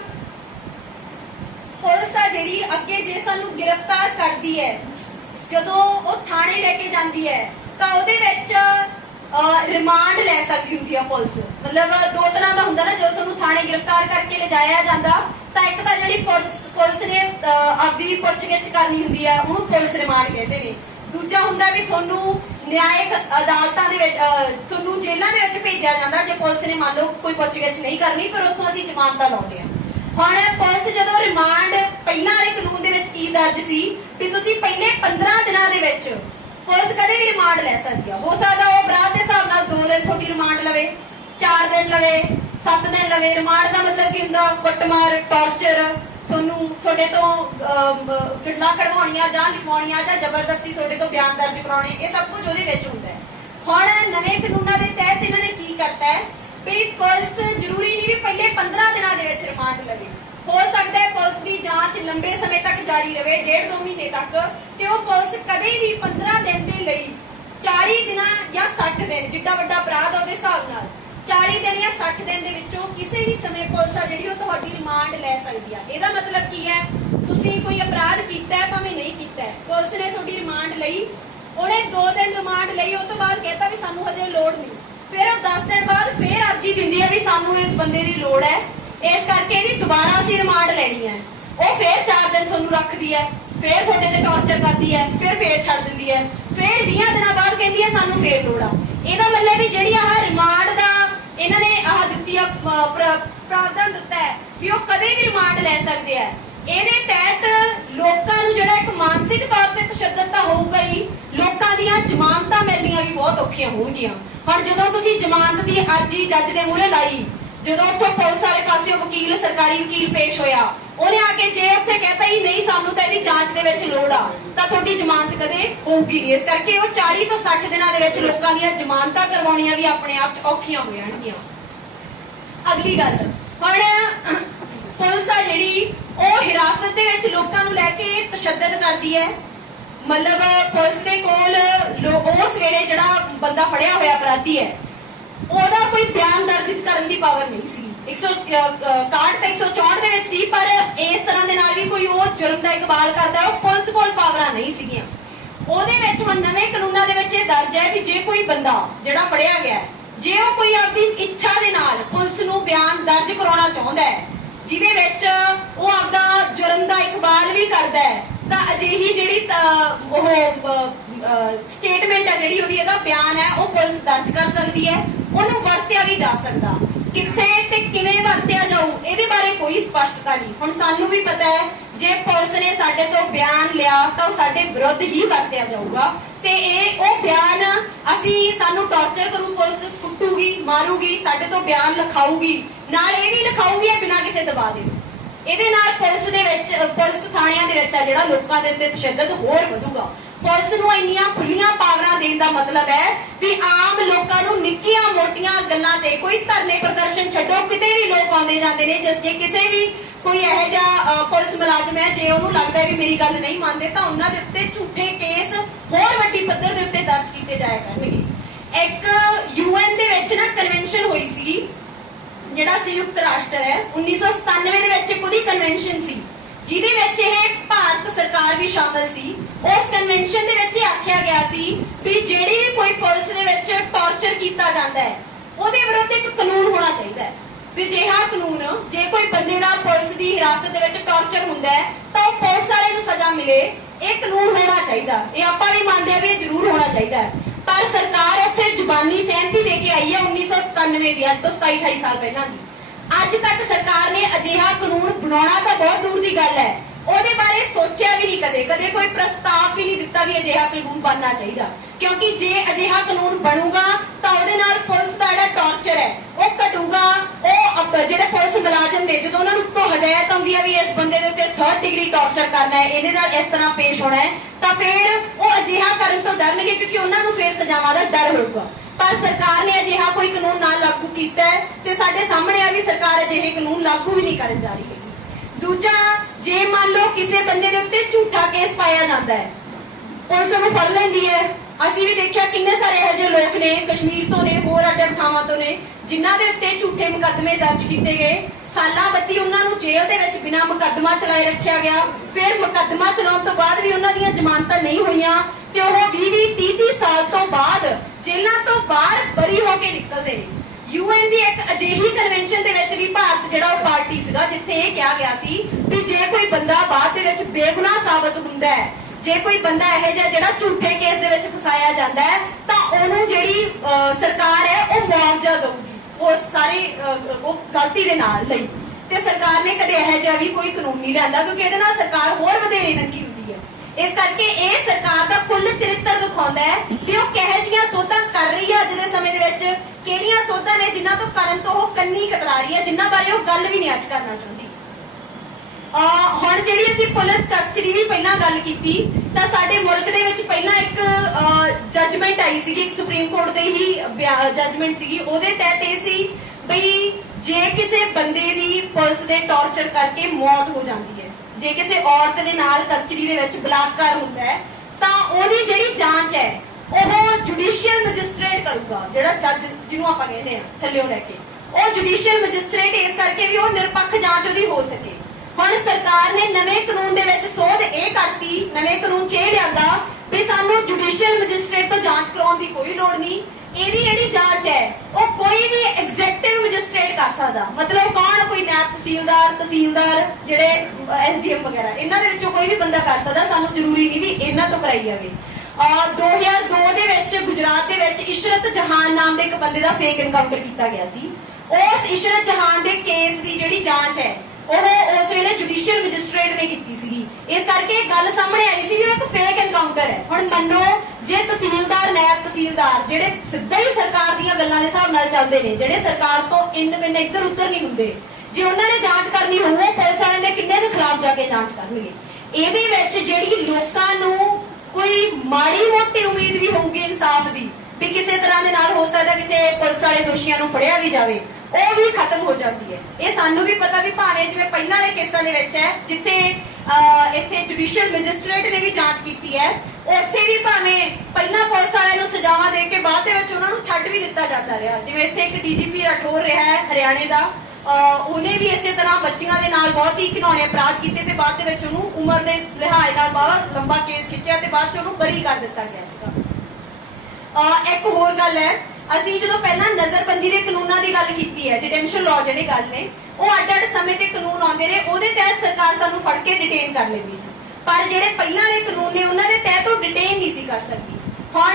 ਪੁਲਿਸ ਆ ਜਿਹੜੀ ਅੱਗੇ ਜੇ ਸਾਨੂੰ ਗ੍ਰਿਫਤਾਰ ਕਰਦੀ ਹੈ, ਜਦੋਂ ਉਹ ਥਾਣੇ ਲੈ ਕੇ ਜਾਂਦੀ ਹੈ ਤਾਂ ਉਹਦੇ ਵਿੱਚ ਰਿਮਾਂਡ ਲੈ ਸਕਦੀ ਹੁੰਦੀ ਆ ਪੁਲਿਸ। ਮਤਲਬ ਦੋ ਤਰ੍ਹਾਂ ਦਾ ਹੁੰਦਾ ਨਾ ਜਦੋਂ ਤੁਹਾਨੂੰ ਥਾਣੇ ਗ੍ਰਿਫਤਾਰ ਕਰਕੇ ਲਿਜਾਇਆ ਜਾਂਦਾ ਤਾਂ ਇੱਕ ਤਾਂ ਜਿਹੜੀ ਪੁਲਿਸ ਪੁਲਿਸ ਨੇ ਅਹ, ਆਪਦੀ ਪੁੱਛਗਿੱਛ ਕਰਨੀ ਹੁੰਦੀ ਆ ਉਹਨੂੰ ਪੁਲਿਸ ਰਿਮਾਂਡ ਕਹਿੰਦੇ ਨੇ। ਦੂਜਾ ਹੁੰਦਾ ਵੀ ਤੁਹਾਨੂੰ ਨਿਆਇਕ ਅਦਾਲਤਾਂ ਦੇ ਵਿੱਚ ਤੁਹਾਨੂੰ ਜੇਲ੍ਹਾਂ ਦੇ ਵਿੱਚ ਭੇਜਿਆ ਜਾਂਦਾ ਜੇ ਪੁਲਿਸ ਨੇ ਮੰਨ ਲਓ ਕੋਈ ਪੁੱਛਗਿੱਛ ਨਹੀਂ ਕਰਨੀ ਫਿਰ ਉੱਥੋਂ ਅਸੀਂ ਜ਼ਮਾਨਤਾਂ ਲਾਉਂਦੇ ਆ। ਹੁਣ ਪੁਲਿਸ ਜਦੋਂ ਰਿਮਾਂਡ ਪਹਿਲਾਂ ਵਾਲੇ ਕਾਨੂੰਨ ਦੇ ਵਿੱਚ ਕੀ ਦਰਜ ਸੀ ਵੀ ਤੁਸੀਂ ਪਹਿਲੇ 15 ਦਿਨਾਂ ਦੇ ਵਿੱਚ ਪੁਲਿਸ ਕਦੇ ਵੀ ਰਿਮਾਂਡ ਲੈ ਸਕਦੀ ਆ। ਹੋ ਸਕਦਾ ਉਹ ਅਪਰਾਧ ਦੇ ਹਿਸਾਬ ਨਾਲ 2 ਦਿਨ ਤੁਹਾਡੀ ਰਿਮਾਂਡ ਲਵੇ 4 ਦਿਨ ਲਵੇ 7 ਦਿਨ ਲਵੇ। ਰਿਮਾਂਡ ਦਾ ਮਤਲਬ ਕੀ ਹੁੰਦਾ, ਕੁੱਟਮਾਰ, ਟੌਰਚਰ, ਤੁਹਾਨੂੰ ਤੁਹਾਡੇ ਤੋਂ ਕਿਡਲਾ ਕਢਵਾਉਣੀਆਂ ਜਾਂ ਲਿਖਵਾਉਣੀਆਂ ਜਾਂ ਜ਼ਬਰਦਸਤੀ ਤੁਹਾਡੇ ਤੋਂ ਬਿਆਨ ਦਰਜ ਕਰਾਉਣੇ, ਇਹ ਸਭ ਕੁਝ ਉਹਦੇ ਵਿੱਚ ਹੁੰਦਾ ਹੈ। ਹੁਣ ਨਵੇਂ ਕਾਨੂੰਨਾਂ ਦੇ ਤਹਿਤ ਇਹਨਾਂ ਨੇ ਕੀ ਕਰਤਾ ਹੈ? ਵੀ ਪੁਲਿਸ ਜ਼ਰੂਰੀ ਨਹੀਂ ਵੀ ਪਹਿਲੇ 15 ਦਿਨਾਂ ਦੇ ਵਿੱਚ ਰਿਮਾਂਡ ਲਵੇ। ਹੋ ਸਕਦਾ ਹੈ ਪੁਲਿਸ ਦੀ ਜਾਂਚ ਲੰਬੇ ਸਮੇਂ ਤੱਕ ਜਾਰੀ ਰਹੇ ਡੇਢ ਦੋ ਮਹੀਨੇ ਤੱਕ, ਤੇ ਉਹ ਪੁਲਿਸ ਕਦੇ ਵੀ 15 ਦਿਨ ਦੇ ਲਈ 40 ਦਿਨਾਂ ਜਾਂ 60 ਦਿਨ, ਜਿੱਡਾ ਵੱਡਾ ਅਪਰਾਧ ਆ ਉਹਦੇ ਹਿਸਾਬ ਨਾਲ 40 ਦਿਨ ਜਾਂ 60 ਦਿਨ ਦੇ ਵਿੱਚੋਂ ਕਿਸੇ ਵੀ ਸਮੇਂ ਪੁਲਿਸ ਆ ਜਿਹੜੀ ਉਹ ਤੁਹਾਡੀ ਰਿਮਾਂਡ ਲੈ ਸਕਦੀ ਆ। ਇਹਦਾ ਮਤਲਬ ਕੀ ਹੈ? ਤੁਸੀਂ ਕੋਈ ਅਪਰਾਧ ਕੀਤਾ ਹੈ, ਭਾਵੇਂ ਨਹੀਂ ਕੀਤਾ ਹੈ। ਪੁਲਿਸ ਨੇ ਤੁਹਾਡੀ ਰਿਮਾਂਡ ਲਈ, ਉਹਨੇ 2 ਦਿਨ ਰਿਮਾਂਡ ਲਈ, ਉਹ ਤੋਂ ਬਾਅਦ ਕਹਿਤਾ ਵੀ ਸਾਨੂੰ ਹਜੇ ਲੋੜ ਨਹੀਂ। ਫਿਰ ਉਹ 10 ਦਿਨ ਬਾਅਦ ਫੇਰ ਅਰਜੀ ਦਿੰਦੀ ਹੈ ਵੀ ਸਾਨੂੰ ਇਸ ਬੰਦੇ ਦੀ ਲੋੜ ਹੈ। ਇਸ ਕਰਕੇ ਇਹਦੀ ਦੁਬਾਰਾ ਅਸੀਂ ਰਿਮਾਂਡ ਲੈਣੀ ਹੈ। ਉਹ ਫੇਰ 4 ਦਿਨ ਤੁਹਾਨੂੰ ਰੱਖਦੀ ਹੈ, ਫਿਰ ਤੁਹਾਡੇ ਤੇ ਟੌਰਚਰ ਕਰਦੀ ਹੈ, ਫਿਰ ਫੇਰ ਛੱਡ ਦਿੰਦੀ ਹੈ। ਫਿਰ 20 ਦਿਨਾਂ ਬਾਅਦ ਕਹਿੰਦੀ ਹੈ, ਸਾਨੂੰ ਫੇਰ ਲੋੜ ਆ। ਇਹਦਾ ਮਤਲਬ ਵੀ ਜਿਹੜੀ ਆਹ ਰਿਮਾਂਡ ਦਾ ਇਹਨਾਂ ਨੇ ਆਹ ਦਿੱਤੀ ਆ ਪ੍ਰਾਵਧਾਨ ਦਿੱਤਾ ਹੈ ਵੀ ਉਹ ਕਦੇ ਵੀ ਰਿਮਾਂਡ ਲੈ ਸਕਦੇ ਆ। ਇਹਦੇ ਤਹਿਤ ਲੋਕਾਂ ਨੂੰ ਜਿਹੜਾ ਇੱਕ ਮਾਨਸਿਕ ਤੌਰ ਤੇ ਤਸ਼ੱਦਦ ਤਾਂ ਹੋਊਗਾ ਹੀ, ਲੋਕਾਂ ਦੀਆਂ ਜ਼ਮਾਨਤਾਂ ਮਿਲਦੀਆਂ ਵੀ ਬਹੁਤ ਔਖੀਆਂ ਹੋਣਗੀਆਂ। ਹੁਣ ਜਦੋਂ ਤੁਸੀਂ ਜ਼ਮਾਨਤ ਦੀ ਅਰਜੀ ਜੱਜ ਦੇ ਮੂਹਰੇ ਲਾਈ, ਜਦੋਂ ਉੱਥੋਂ ਪੁਲਿਸ ਵਾਲੇ ਵਕੀਲ, ਸਰਕਾਰੀ ਵਕੀਲ ਪੇਸ਼ ਹੋਇਆ। ਉਹਨੇ ਆ ਕੇ ਜੇ ਉੱਥੇ ਕਹਤਾ ਹੀ ਨਹੀਂ, ਸਾਨੂੰ ਤਾਂ ਇਹਦੀ ਜਾਂਚ ਦੇ ਵਿੱਚ ਲੋੜ ਆ, ਤਾਂ ਤੁਹਾਡੀ ਜ਼ਮਾਨਤ ਕਦੇ ਹੋਊਗੀ ਨਹੀਂ। ਇਸ ਕਰਕੇ ਉਹ 40 ਤੋਂ 60 ਦਿਨਾਂ ਦੇ ਵਿੱਚ ਲੋਕਾਂ ਦੀਆਂ ਜ਼ਮਾਨਤਾਂ ਕਰਵਾਉਣੀਆਂ ਵੀ ਆਪਣੇ ਆਪ 'ਚ ਔਖੀਆਂ ਹੋ ਜਾਣਗੀਆਂ। ਅਗਲੀ ਗੱਲ, ਹੁਣ ਪੁਲਿਸ ਆ ਜਿਹੜੀ, ਉਹ ਹਿਰਾਸਤ ਦੇ ਵਿੱਚ ਲੋਕਾਂ ਨੂੰ ਲੈ ਕੇ ਤਸ਼ੱਦਦ ਕਰਦੀ ਹੈ। ਮਤਲਬ ਪੁਲਿਸ ਦੇ ਕੋਲ ਉਸ ਵੇਲੇ ਜਿਹੜਾ ਬੰਦਾ ਫੜਿਆ ਹੋਇਆ ਅਪਰਾਧੀ ਹੈ, ਉਹਦਾ ਕੋਈ ਬਿਆਨ ਦਰਜ ਕਰਨ ਦੀ ਪਾਵਰ ਨਹੀਂ ਸੀ। 161 ਤੇ 164 ਦੇ ਵਿੱਚ ਸੀ, ਪਰ ਇਸ ਤਰ੍ਹਾਂ ਦੇ ਨਾਲ ਵੀ ਕੋਈ ਉਹ ਜੁਰਮ ਦਾ ਇਕਬਾਲ ਕਰਦਾ, ਉਹ ਪੁਲਿਸ ਕੋਲ ਪਾਵਰਾਂ ਨਹੀਂ ਸੀਗੀਆਂ। ਉਹਦੇ ਵਿੱਚ ਹੁਣ ਨਵੇਂ ਕਾਨੂੰਨਾਂ ਦੇ ਵਿੱਚ ਇਹ ਦਰਜ ਹੈ ਵੀ ਜੇ ਕੋਈ ਬੰਦਾ ਜਿਹੜਾ ਫੜਿਆ ਗਿਆ ਜੇ ਉਹ ਕੋਈ ਆਪਣੀ ਇੱਛਾ ਦੇ ਨਾਲ ਪੁਲਿਸ ਨੂੰ ਬਿਆਨ ਦਰਜ ਕਰਾਉਣਾ ਚਾਹੁੰਦਾ ਹੈ, ਜਿਹਦੇ ਵਿੱਚ ਉਹ ਆਪਦਾ ਜੁਰਮ ਦਾ ਇਕਬਾਲ ਵੀ ਕਰਦਾ ਹੈ, ਤਾਂ ਅਜਿਹੀ ਜਿਹੜੀ ਉਹ ਸਟੇਟਮੈਂਟ ਹੈ ਜਿਹੜੀ ਉਹਦੀ ਇਹਦਾ ਬਿਆਨ ਹੈ, ਉਹ ਪੁਲਿਸ ਦਰਜ ਕਰ ਸਕਦੀ ਹੈ, ਉਹਨੂੰ ਵਰਤਿਆ ਵੀ ਜਾ ਸਕਦਾ। ਕਿੱਥੇ ਤੇ ਕਿਵੇਂ ਵਰਤਿਆ ਜਾਊ, ਇਹਦੇ ਬਾਰੇ ਕੋਈ ਸਪਸ਼ਟਤਾ ਨਹੀਂ। ਹੁਣ ਸਾਨੂੰ ਵੀ ਪਤਾ ਹੈ, ਜੇ ਪੁਲਿਸ ਨੇ ਸਾਡੇ ਤੋਂ ਬਿਆਨ ਲਿਆ, ਤਾਂ ਉਹ ਸਾਡੇ ਵਿਰੁੱਧ ਹੀ ਵਰਤਿਆ ਜਾਊਗਾ। ਤੇ ਇਹ, ਉਹ ਬਿਆਨ ਅਸੀਂ, ਸਾਨੂੰ ਟੌਰਚਰ ਕਰੂ, ਪੁਲਿਸ ਕੁੱਟੂਗੀ, ਮਾਰੂਗੀ, ਸਾਡੇ ਤੋਂ ਬਿਆਨ ਲਿਖਾਊਗੀ। ਨਾਲ ਇਹ ਵੀ ਲਿਖਾਊਗੀ ਬਿਨਾਂ ਕਿਸੇ ਦਬਾਅ ਦੇ। ਇਹਦੇ ਨਾਲ ਪੁਲਿਸ ਦੇ ਵਿੱਚ, ਪੁਲਿਸ ਥਾਣਿਆਂ ਦੇ ਵਿੱਚ ਆ ਜਿਹੜਾ ਲੋਕਾਂ ਦੇ ਉੱਤੇ ਤਸ਼ੱਦਦ ਹੋਰ ਵਧੂਗਾ। ਪੁਲਿਸ ਨੂੰ ਇੰਨੀਆਂ ਖੁੱਲੀਆਂ ਪਾਵਰਾਂ ਦੇਣ ਦਾ ਮਤਲਬ ਹੈ ਵੀ ਆਮ ਲੋਕਾਂ ਨੂੰ ਨਿੱਕੀਆਂ ਮੋਟੀਆਂ ਗੱਲਾਂ ਤੇ ਕੋਈ ਧਰਨੇ ਪ੍ਰਦਰਸ਼ਨ ਛੱਡੋ, ਕਿਤੇ ਵੀ ਲੋਕ ਆਉਂਦੇ ਜਾਂਦੇ ਨੇ, ਜੇ ਜੇ ਕਿਸੇ ਵੀ ਕੋਈ ਇਹੋ ਜਿਹਾ ਪੁਲਿਸ ਮੁਲਾਜ਼ਮ ਹੈ, ਜੇ ਉਹਨੂੰ ਲੱਗਦਾ ਵੀ ਮੇਰੀ ਗੱਲ ਨਹੀਂ ਮੰਨਦੇ, ਤਾਂ ਉਹਨਾਂ ਦੇ ਉੱਤੇ ਝੂਠੇ ਕੇਸ ਹੋਰ ਵੱਡੀ ਪੱਧਰ ਦੇ ਉੱਤੇ ਦਰਜ ਕੀਤੇ ਜਾਇਆ ਕਰਨਗੇ। ਇੱਕ ਯੂਐਨ ਦੇ ਵਿੱਚ ਨਾ ਕਨਵੈਨਸ਼ਨ ਹੋਈ ਸੀ ਜਿਹੜਾ ਸੰਯੁਕਤ ਰਾਸ਼ਟਰ ਹੈ 1997 ਦੇ ਵਿੱਚ ਇੱਕ ਉਹਦੀ ਕਨਵੈਨਸ਼ਨ ਸੀ। ਜਿਹਦੇ ਵਿੱਚ ਇਹ ਭਾਰਤ ਸਰਕਾਰ ਵੀ ਸ਼ਾਮਲ ਸੀ। ਉਸ ਕਨਵੈਨਸ਼ਨ ਦੇ ਵਿੱਚ ਆਖਿਆ ਗਿਆ ਸੀ ਵੀ ਜਿਹੜੀ ਵੀ ਕੋਈ ਪੁਲਿਸ ਦੇ ਵਿੱਚ ਟੌਰਚਰ ਕੀਤਾ ਜਾਂਦਾ ਹੈ, ਉਹਦੇ ਵਿਰੁੱਧ ਇੱਕ ਕਾਨੂੰਨ ਹੋਣਾ ਚਾਹੀਦਾ ਹੈ। ਵੀ ਜਿਹੜਾ ਕਾਨੂੰਨ, ਜੇ ਕੋਈ ਬੰਦੇ ਦਾ ਪੁਲਿਸ ਦੀ ਹਿਰਾਸਤ ਦੇ ਵਿੱਚ ਟੌਰਚਰ ਹੁੰਦਾ ਹੈ, ਤਾਂ ਉਹ ਪੁਲਿਸ ਵਾਲੇ ਨੂੰ ਸਜ਼ਾ ਮਿਲੇ। ਇਹ ਕਾਨੂੰਨ ਹੋਣਾ ਚਾਹੀਦਾ। ਇਹ ਆਪਾਂ ਵੀ ਮੰਨਦੇ ਆ ਵੀ ਇਹ ਜ਼ਰੂਰ ਹੋਣਾ ਚਾਹੀਦਾ ਹੈ। ਪਰ ਸਰਕਾਰ ਉੱਥੇ ਜ਼ੁਬਾਨੀ ਸਹਿਮਤੀ ਦੇ ਕੇ ਆਈ ਹੈ 1997 ਦੀ, ਅੱਜ ਤੋਂ 27 28 ਸਾਲ ਪਹਿਲਾਂ ਦੀ। ਅੱਜ ਤੱਕ ਸਰਕਾਰ ਨੇ ਅਜਿਹਾ ਕਾਨੂੰਨ ਬਣਾਉਣਾ ਤਾਂ ਬਹੁਤ ਦੂਰ ਦੀ ਗੱਲ ਹੈ। ਉਹਦੇ ਬਾਰੇ ਸੋਚਿਆ ਵੀ ਨਹੀਂ ਕਦੇ। ਕਦੇ ਕੋਈ ਪ੍ਰਸਤਾਵ ਵੀ ਨਹੀਂ ਦਿੱਤਾ ਵੀ ਅਜਿਹਾ ਕਾਨੂੰਨ ਬਣਨਾ ਚਾਹੀਦਾ। ਕਿਉਂਕਿ ਜੇ ਅਜਿਹਾ ਕਾਨੂੰਨ ਬਣੂਗਾ, ਤਾਂ ਉਹਦੇ ਨਾਲ ਪੁਲਿਸ ਦਾ ਜਿਹੜਾ ਟੌਰਚਰ ਹੈ, ਉਹ ਘਟੂਗਾ। ਉਹ ਜਿਹੜੇ ਪੁਲਿਸ ਮੁਲਾਜ਼ਮ ਨੇ, ਜਦੋਂ ਉਹਨਾਂ ਨੂੰ ਉੱਤੋਂ ਹਦਾਇਤ ਆਉਂਦੀ ਹੈ ਵੀ ਇਸ ਬੰਦੇ ਦੇ ਉੱਤੇ 3rd ਡਿਗਰੀ ਟੌਰਚਰ ਕਰਨਾ ਹੈ, ਇਹਦੇ ਨਾਲ ਇਸ ਤਰ੍ਹਾਂ ਪੇਸ਼ ਹੋਣਾ ਹੈ, ਤਾਂ ਫਿਰ ਉਹ ਅਜਿਹਾ ਕਰਨ ਤੋਂ ਡਰਨਗੇ ਕਿਉਂਕਿ ਉਹਨਾਂ ਨੂੰ ਫਿਰ ਸਜ਼ਾਵਾਂ ਦਾ ਡਰ ਹੋਊਗਾ। ਪਰ ਸਰਕਾਰ ਨੇ ਅਜਿਹਾ ਕੋਈ ਕਾਨੂੰਨ ਨਾ ਲਾਗੂ ਕੀਤਾ ਹੈ ਤੇ ਸਾਡੇ ਸਾਹਮਣੇ ਆ ਵੀ ਸਰਕਾਰ ਅਜਿਹੇ ਕਾਨੂੰਨ ਲਾਗੂ ਵੀ ਨਹੀਂ ਕਰਨ ਜਾ ਰਹੀ ਹੈ ਦੂਜਾ, ਜੇ ਮੰਨ ਲਓ ਕਿਸੇ ਬੰਦੇ ਦੇ ਉੱਤੇ ਝੂਠਾ ਕੇਸ ਪਾਇਆ ਜਾਂਦਾ ਹੈ, ਪੁਲਿਸ ਉਹਨੂੰ ਫੜ ਲੈਂਦੀ ਹੈ। ਅਸੀਂ ਵੀ ਦੇਖਿਆ ਕਿੰਨੇ ਸਾਰੇ ਇਹੋ ਜਿਹੇ ਲੋਕ ਨੇ, ਕਸ਼ਮੀਰ ਤੋਂ ਨੇ, ਹੋਰ ਅੱਡ ਥਾਵਾਂ ਤੋਂ ਨੇ, ਜਿਨ੍ਹਾਂ ਦੇ ਉੱਤੇ ਝੂਠੇ ਮੁਕੱਦਮੇ ਦਰਜ ਕੀਤੇ ਗਏ। ਸਾਲਾਂ ਬੱਤੀ ਉਹਨਾਂ ਨੂੰ ਜੇਲ੍ਹ ਦੇ ਵਿੱਚ ਬਿਨਾਂ ਮੁਕੱਦਮਾ ਚਲਾਏ ਰੱਖਿਆ ਗਿਆ। ਫਿਰ ਮੁਕੱਦਮਾ ਚਲਾਉਣ ਤੋਂ ਬਾਅਦ ਵੀ ਉਹਨਾਂ ਦੀਆਂ ਜ਼ਮਾਨਤਾਂ ਨਹੀਂ ਹੋਈਆਂ ਤੇ ਉਹ 20 20 30 30 ਸਾਲ ਤੋਂ ਬਾਅਦ ਜੇਲ੍ਹਾਂ ਤੋਂ ਬਾਹਰ ਬਰੀ ਹੋ ਕੇ ਨਿਕਲਦੇ ਨੇ। ਯੂਐਨ ਦੀ ਇੱਕ ਅਜਿਹੀ ਕਨਵੈਨਸ਼ਨ ਦੇ ਵਿੱਚ ਵੀ ਭਾਰਤ ਜਿਹੜਾ ਉਹ ਪਾਰਟੀ ਸੀਗਾ, ਜਿੱਥੇ ਇਹ ਕਿਹਾ ਗਿਆ ਸੀ ਵੀ ਜੇ ਕੋਈ ਬੰਦਾ ਬਾਅਦ ਦੇ ਵਿੱਚ ਬੇਗੁਨਾਹ ਸਾਬਤ ਹੁੰਦਾ ਹੈ, ਜੇ ਕੋਈ ਬੰਦਾ ਇਹੋ ਜਿਹਾ ਜਿਹੜਾ ਝੂਠੇ ਕੇਸ ਦੇ ਵਿੱਚ ਫਸਾਇਆ ਜਾਂਦਾ ਹੈ, ਤਾਂ ਉਹਨੂੰ ਜਿਹੜੀ ਸਰਕਾਰ ਹੈ, ਉਹ ਮੁਆਵਜ਼ਾ ਦੇਊਗੀ। ਉਹ ਸਾਰੇ ਉਹ ਗਲਤੀ ਦੇ ਨਾਲ ਲਈ। ਤੇ ਸਰਕਾਰ ਨੇ ਕਦੇ ਇਹੋ ਜਿਹਾ ਵੀ ਕੋਈ ਕਾਨੂੰਨ ਨਹੀਂ ਲਿਆਂਦਾ, ਕਿਉਂਕਿ ਇਹਦੇ ਨਾਲ ਸਰਕਾਰ ਹੋਰ ਵਧੇਰੇ ਨੰਗੀ ਇਸ ਕਰਕੇ ਇਹ ਸਰਕਾਰ ਦਾ ਕੁੱਲ ਚਰਿੱਤਰ ਦਿਖਾਉਂਦਾ ਹੈ ਕਿ ਉਹ ਕਿਹੋ ਜਿਹੀਆਂ ਸੋਧਾਂ ਕਰ ਰਹੀ ਹੈ ਅੱਜ ਦੇ ਸਮੇਂ ਦੇ ਵਿੱਚ, ਕਿਹੜੀਆਂ ਸੋਧਾਂ ਨੇ ਜਿਨ੍ਹਾਂ ਤੋਂ ਕਰਨ ਤੋਂ ਉਹ ਕੰਨੀ ਕਤਰਾ ਰਹੀ ਹੈ, ਜਿਨ੍ਹਾਂ ਬਾਰੇ ਉਹ ਗੱਲ ਵੀ ਨਹੀਂ ਅੱਜ ਕਰਨਾ ਚਾਹੁੰਦੀ। ਅਹ ਹੁਣ ਜਿਹੜੀ ਅਸੀਂ ਪੁਲਿਸ ਕਸਟਡੀ ਦੀ ਪਹਿਲਾਂ ਗੱਲ ਕੀਤੀ, ਤਾਂ ਸਾਡੇ ਮੁਲਕ ਦੇ ਵਿੱਚ ਪਹਿਲਾਂ ਇੱਕ ਜੱਜਮੈਂਟ ਆਈ ਸੀਗੀ, ਇੱਕ ਸੁਪਰੀਮ ਕੋਰਟ ਦੇ ਹੀ ਜੱਜਮੈਂਟ ਸੀਗੀ, ਉਹਦੇ ਤਹਿਤ ਇਹ ਸੀ ਬਈ ਜੇ ਕਿਸੇ ਬੰਦੇ ਦੀ ਪੁਲਿਸ ਦੇ ਟੌਰਚਰ ਕਰਕੇ ਮੌਤ ਹੋ ਜਾਂਦੀ ਹੈ ਜੇ ਕਿਸੇ ਔਰਤ ਦੇ ਨਾਲ ਕਸਟਡੀ ਦੇ ਵਿੱਚ ਬਲਾਤਕਾਰ ਹੁੰਦਾ ਹੈ, ਤਾਂ ਉਹਦੀ ਜਿਹੜੀ ਜਾਂਚ ਹੈ, ਉਹ ਜੁਡੀਸ਼ੀਅਲ ਮੈਜਿਸਟ੍ਰੇਟ ਕਰੂਗਾ, ਜਿਹੜਾ ਜੱਜ ਜਿਹਨੂੰ ਆਪਾਂ ਕਹਿੰਦੇ ਆ ਥੱਲੇੋਂ ਲੈ ਕੇ। ਉਹ ਜੁਡੀਸ਼ੀਅਲ ਮੈਜਿਸਟ੍ਰੇਟ ਇਸ ਕਰਕੇ ਵੀ ਉਹ ਨਿਰਪੱਖ ਜਾਂਚ ਉਹਦੀ ਹੋ ਸਕੇ। ਹੁਣ ਸਰਕਾਰ ਨੇ ਨਵੇਂ ਕਾਨੂੰਨ ਦੇ ਵਿੱਚ ਸੋਧ ਇਹ ਕਰਤੀ, ਨਵੇਂ ਕਾਨੂੰਨ 'ਚ ਇਹ ਲਿਆਂਦਾ ਵੀ ਸਾਨੂੰ ਜੁਡੀਸ਼ੀਅਲ ਮੈਜਿਸਟ੍ਰੇਟ ਤੋਂ ਜਾਂਚ ਕਰਾਉਣ ਦੀ ਕੋਈ ਲੋੜ ਨਹੀਂ ਇਹਦੀ ਜਿਹੜੀ ਜਾਂਚ ਹੈ, ਉਹ ਕੋਈ ਵੀ ਐਗਜ਼ੈਕਟਿਵ ਮੈਜਿਸਟ੍ਰੇਟ ਕਰ ਸਕਦਾ। ਮਤਲਬ ਕੌਣ? ਕੋਈ ਨਾਇਬ ਤਹਿਸੀਲਦਾਰ ਤਹਿਸੀਲਦਾਰ, ਜਿਹੜੇ ਐਸਡੀਐਮ ਵਗੈਰਾ। ਇਹਨਾਂ ਦੇ ਵਿੱਚੋਂ ਕੋਈ ਵੀ ਬੰਦਾ ਕਰ ਸਕਦਾ, ਸਾਨੂੰ ਜ਼ਰੂਰੀ ਨਹੀਂ ਵੀ ਇਹਨਾਂ ਤੋਂ ਕਰਾਈ ਜਾਵੇ। ਅਹ 2002 ਦੇ ਵਿੱਚ, ਗੁਜਰਾਤ ਦੇ ਵਿੱਚ ਇਸ਼ਰਤ ਜਹਾਨ ਨਾਮ ਦੇ ਇੱਕ ਬੰਦੇ ਦਾ ਫੇਕ ਇਨਕਾਊਂਟਰ ਕੀਤਾ ਗਿਆ ਸੀ। ਉਸ ਇਸ਼ਰਤ ਜਹਾਨ ਦੇ ਕੇਸ ਦੀ ਜਿਹੜੀ ਜਾਂਚ ਹੈ ਉਹ ਉਸ ਵੇਲੇ ਜੁਡੀਸ਼ੀਅਲ ਮੈਜਿਸਟ੍ਰੇਟ ਨੇ ਕੀਤੀ ਸੀਗੀ। ਇਸ ਕਰਕੇ ਗੱਲ ਸਾਹਮਣੇ ਆਈ ਸੀ ਵੀ ਉਹ ਇੱਕ ਫੇਕ ਐਨਕਾਊਂਟਰ ਹੈ। ਹੁਣ ਮੰਨੋ, ਜੇ ਤਹਿਸੀਲਦਾਰ, ਨਾਇਬ ਤਹਿਸੀਲਦਾਰ, ਜਿਹੜੇ ਸਿੱਧਾ ਹੀ ਸਰਕਾਰ ਦੀਆਂ ਗੱਲਾਂ ਦੇ ਹਿਸਾਬ ਨਾਲ ਚੱਲਦੇ ਨੇ, ਜਿਹੜੇ ਸਰਕਾਰ ਤੋਂ ਇੰਨ ਬਿੰਨ ਇੱਧਰ ਉੱਧਰ ਨਹੀਂ ਹੁੰਦੇ, ਜੇ ਉਹਨਾਂ ਨੇ ਜਾਂਚ ਕਰਨੀ ਹੋਵੇ ਪੁਲਿਸ ਵਾਲਿਆਂ ਦੇ ਕਿੰਨੇ ਦੇ ਖਿਲਾਫ ਜਾ ਕੇ ਜਾਂਚ ਕਰਨਗੇ? ਇਹਦੇ ਵਿੱਚ ਜਿਹੜੀ ਲੋਕਾਂ ਨੂੰ ਕੋਈ ਮਾੜੀ ਮੋਟੀ ਉਮੀਦ ਵੀ ਹੋਊਗੀ ਇਨਸਾਫ ਦੀ, ਵੀ ਕਿਸੇ ਤਰ੍ਹਾਂ ਦੇ ਨਾਲ ਹੋ ਸਕਦਾ ਕਿਸੇ ਪੁਲਿਸ ਵਾਲੇ ਦੋਸ਼ੀਆਂ ਨੂੰ ਫੜਿਆ ਵੀ ਜਾਵੇ। ਉਹ ਵੀ ਖਤਮ ਹੋ ਜਾਂਦੀ ਹੈ। ਇਹ ਸਾਨੂੰ ਵੀ ਪਤਾ ਵੀ ਭਾਵੇਂ ਜਿਵੇਂ ਪਹਿਲਾਂ ਵਾਲੇ ਕੇਸਾਂ ਦੇ ਵਿੱਚ ਹੈ ਜਿੱਥੇ ਇੱਥੇ ਜੁਡੀਸ਼ੀਅਲ ਮੈਜਿਸਟ੍ਰੇਟ ਨੇ ਵੀ ਜਾਂਚ ਕੀਤੀ ਹੈ ਉੱਥੇ ਵੀ ਭਾਵੇਂ ਪਹਿਲਾਂ ਪੁਲਿਸ ਵਾਲਿਆਂ ਨੂੰ ਸਜ਼ਾਵਾਂ ਦੇ ਕੇ ਬਾਅਦ ਦੇ ਵਿੱਚ ਉਹਨਾਂ ਨੂੰ ਛੱਡ ਵੀ ਦਿੱਤਾ ਜਾਂਦਾ ਰਿਹਾ। ਜਿਵੇਂ ਇੱਥੇ ਇੱਕ ਡੀਜੀਪੀ ਰਾਠੌਰ ਰਿਹਾ ਹੈ ਹਰਿਆਣੇ ਦਾ। ਅਹ, ਉਹਨੇ ਵੀ ਇਸੇ ਤਰ੍ਹਾਂ ਬੱਚੀਆਂ ਦੇ ਨਾਲ ਬਹੁਤ ਹੀ ਘਿਨੌਣੇ ਅਪਰਾਧ ਕੀਤੇ ਤੇ ਬਾਅਦ ਦੇ ਵਿੱਚ ਉਹਨੂੰ ਉਮਰ ਦੇ ਲਿਹਾਜ਼ ਨਾਲ ਬਹੁਤ ਲੰਬਾ ਕੇਸ ਖਿੱਚਿਆ ਤੇ ਬਾਅਦ ਚ ਉਹਨੂੰ ਬਰੀ ਕਰ ਦਿੱਤਾ ਗਿਆ ਸੀਗਾ। ਅਹ ਇੱਕ ਹੋਰ ਗੱਲ ਹੈ ਅਸੀਂ ਜਦੋਂ ਪਹਿਲਾਂ ਨਜ਼ਰਬੰਦੀ ਦੇ ਕਾਨੂੰਨਾਂ ਦੀ ਗੱਲ ਕੀਤੀ ਹੈ ਡਿਟੈਂਸ਼ਨ ਲਾਅ ਜਿਹੜੇ ਗੱਲ ਨੇ, ਉਹ ਅੱਡ ਅੱਡ ਸਮੇਂ ਤੇ ਕਾਨੂੰਨ ਆਉਂਦੇ ਨੇ, ਉਹਦੇ ਤਹਿਤ ਸਰਕਾਰ ਸਾਨੂੰ ਫੜ ਕੇ ਡਿਟੇਨ ਕਰ ਲੈਂਦੀ ਸੀ। ਪਰ ਜਿਹੜੇ ਪਹਿਲਾਂ ਵਾਲੇ ਕਾਨੂੰਨ ਨੇ, ਉਹਨਾਂ ਦੇ ਤਹਿਤ ਉਹ ਡਿਟੇਨ ਨਹੀਂ ਸੀ ਕਰ ਸਕਦੀ। ਹੁਣ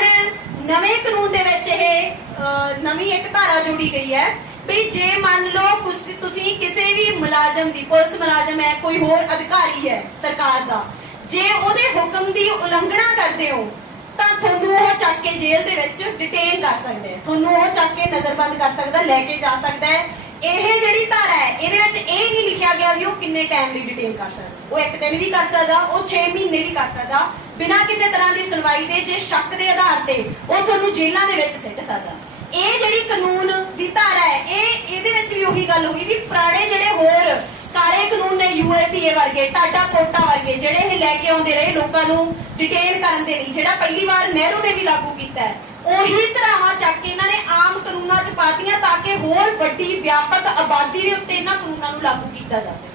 ਨਵੇਂ ਕਾਨੂੰਨ ਦੇ ਵਿੱਚ ਇਹ ਨਵੀਂ ਇੱਕ ਧਾਰਾ ਜੋੜੀ ਗਈ ਹੈ ਵੀ ਜੇ ਮੰਨ ਲਓ ਤੁਸੀਂ ਕਿਸੇ ਵੀ ਮੁਲਾਜ਼ਮ ਦੀ, ਪੁਲਿਸ ਮੁਲਾਜ਼ਮ ਹੈ, ਕੋਈ ਹੋਰ ਅਧਿਕਾਰੀ ਹੈ ਸਰਕਾਰ ਦਾ, ਜੇ ਉਹਦੇ ਹੁਕਮ ਦੀ ਉਲੰਘਣਾ ਕਰਦੇ ਹੋ ਤਾਂ ਤੁਹਾਨੂੰ ਉਹ ਚੱਕ ਕੇ ਜੇਲ੍ਹ ਦੇ ਵਿੱਚ ਡਿਟੇਨ ਕਰ ਸਕਦੇ ਹੈ ਤੁਹਾਨੂੰ ਉਹ ਚੱਕ ਕੇ ਨਜ਼ਰਬੰਦ ਕਰ ਸਕਦਾ, ਲੈ ਕੇ ਜਾ ਸਕਦਾ ਹੈ। ਇਹ ਜਿਹੜੀ ਧਾਰਾ ਹੈ, ਇਹਦੇ ਵਿੱਚ ਇਹ ਨਹੀਂ ਲਿਖਿਆ ਗਿਆ ਵੀ ਉਹ ਕਿੰਨੇ ਟਾਈਮ ਲਈ ਡਿਟੇਨ ਕਰ ਸਕਦਾ। ਉਹ ਇੱਕ ਦਿਨ ਵੀ ਕਰ ਸਕਦਾ, ਉਹ 6 ਮਹੀਨੇ ਵੀ ਕਰ ਸਕਦਾ। ਬਿਨਾਂ ਕਿਸੇ ਤਰ੍ਹਾਂ ਦੀ ਸੁਣਵਾਈ ਦੇ, ਜੇ ਸ਼ੱਕ ਦੇ ਆਧਾਰ ਤੇ ਉਹ ਤੁਹਾਨੂੰ ਜੇਲ੍ਹਾਂ ਦੇ ਵਿੱਚ ਸਿੱਟ ਸਕਦਾ। ਇਹ ਜਿਹੜੀ ਕਾਨੂੰਨ ਦੀ ਧਾਰਾ ਹੈ, ਇਹ ਇਹਦੇ ਵਿੱਚ ਵੀ ਉਹੀ ਗੱਲ ਹੋਈ ਵੀ ਪੁਰਾਣੇ ਜਿਹੜੇ ਹੋਰ ਕਾਲੇ ਕਾਨੂੰਨ ਨੇ ਯੂਏਪੀਏ ਵਰਗੇ, ਟਾਟਾ ਕੋਟਾ ਵਰਗੇ, ਜਿਹੜੇ ਇਹ ਲੈ ਕੇ ਆਉਂਦੇ ਰਹੇ ਲੋਕਾਂ ਨੂੰ ਡਿਟੇਨ ਕਰਨ ਦੇ ਲਈ, ਜਿਹੜਾ ਪਹਿਲੀ ਵਾਰ ਨਹਿਰੂ ਨੇ ਵੀ ਲਾਗੂ ਕੀਤਾ ਹੈ, ਉਹੀ ਧਰਾਵਾਂ ਚੱਕ ਕੇ ਇਹਨਾਂ ਨੇ ਆਮ ਕਾਨੂੰਨਾਂ 'ਚ ਪਾਤੀਆਂ ਤਾਂ ਕਿ ਹੋਰ ਵੱਡੀ ਵਿਆਪਕ ਆਬਾਦੀ ਦੇ ਉੱਤੇ ਇਹਨਾਂ ਕਾਨੂੰਨਾਂ ਨੂੰ ਲਾਗੂ ਕੀਤਾ ਜਾ ਸਕੇ।